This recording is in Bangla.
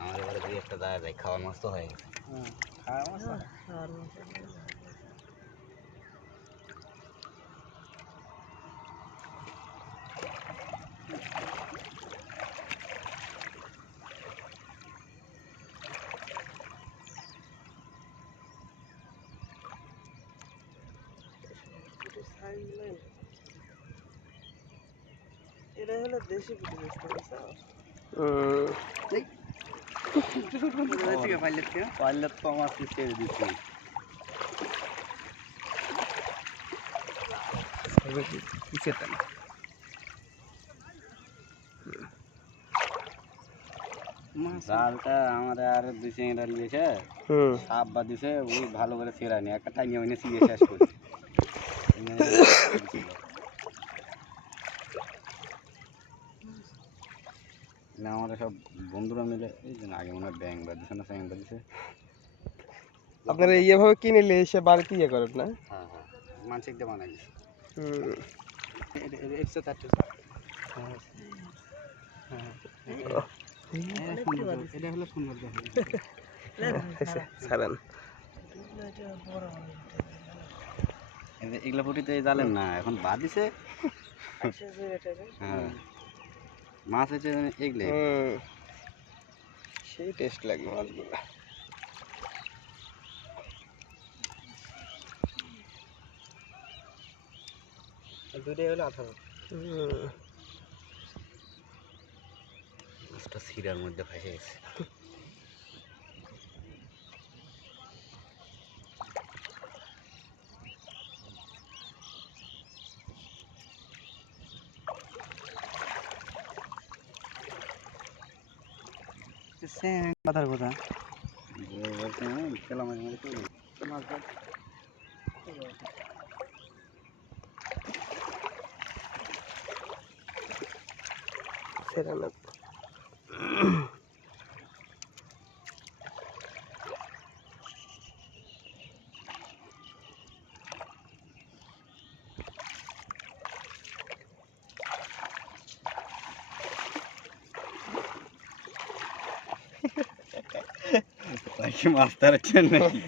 আমার এবারে দুই একটা দাঁড়া যায়, খাওয়ার মাছ তো হয়ে গেছে। এটা হলো দেশি পুঁটি বুঝতে পারছো? পাইলে তো আমার ছেড়ে দিচ্ছি। জালটা আমার আর দুই চিংড়া নিয়েছে, সাপ বা দিছে, ওই ভালো করে ছেড়ানি একটা টাইমে ওই ছিঁড়ে শেষ করছে। না আমাদের সব বন্ধুরা মিলে এই যে আগে মনে হয় ব্যাং বাঁধিছে না স্যাং বাঁধিছে। আপনারা এইভাবে কিনে এসে বাড়িতে ইয়ে করেন না? হ্যাঁ হ্যাঁ, মানসিক দিয়ে বানাই দিচ্ছে। এটা হলো সুন্দর ছাড়েন। এগুলা পুটিতে জালেন না, এখন বাঁধিছে। হ্যাঁ, মাছ হচ্ছে এগুলো সেই টেস্ট লাগে মাছগুলো। দুটোই হলো 18। মাছটা শিরার মধ্যে ফেসে গেছে। মাথার কথা খেলা মাঝে মাঝে সেটা না। মাছ তার নাকি